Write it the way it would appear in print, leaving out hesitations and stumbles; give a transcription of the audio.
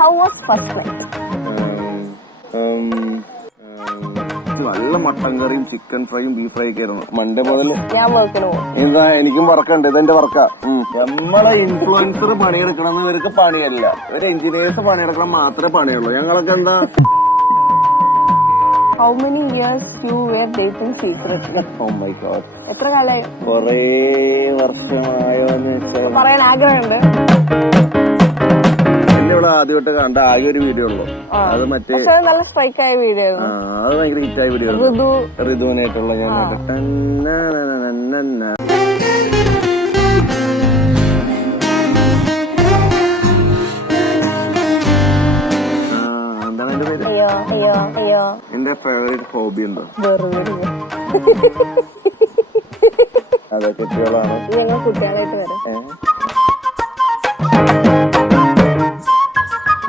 How was first night? നല്ല mutton കറിയും chicken ഫ്രൈയും ബീഫ് ഫ്രൈ ഒക്കെ ആയിരുന്നു മൺഡേ മുതൽ. ഞാൻ വർക്കിന് പോകും. എന്താ എനിക്കും വർക്കുണ്ട്, ഇതെന്റെ വർക്കാ. നമ്മളെ ഇൻഫ്ലുവൻസർ പണിയെടുക്കണം ഇവർക്ക് പണിയല്ല, ഇവര് എഞ്ചിനീയേഴ്സ് പണിയെടുക്കണം മാത്രമേ പണിയുള്ളൂ. ഞങ്ങളൊക്കെ എന്താ. How many years you were dating secretly? Oh my god. എത്ര കാലമായി? കൊറേ വർഷമായോന്ന് വെച്ചാൽ പറയാൻ ആഗ്രഹമുണ്ട്. എന്നെ ഇവിടെ ആദ്യമായിട്ട് കണ്ട ആകെ ഒരു വീഡിയോ ഉള്ളു, അത് മറ്റേ നല്ല സ്ട്രൈക്ക് ആയ വീഡിയോ ആയിരുന്നു. അത് ഭയങ്കര ഹിറ്റായ വീഡിയോ ഋതുവിനായിട്ടുള്ള. ഞാൻ എന്താണ് എന്റെ പേര്? എന്റെ ഫേവറേറ്റ് ഹോബി എന്താ? അതെ, കുട്ടികളാണ്. ഞങ്ങൾ കുട്ടികളായിട്ട് വരാം.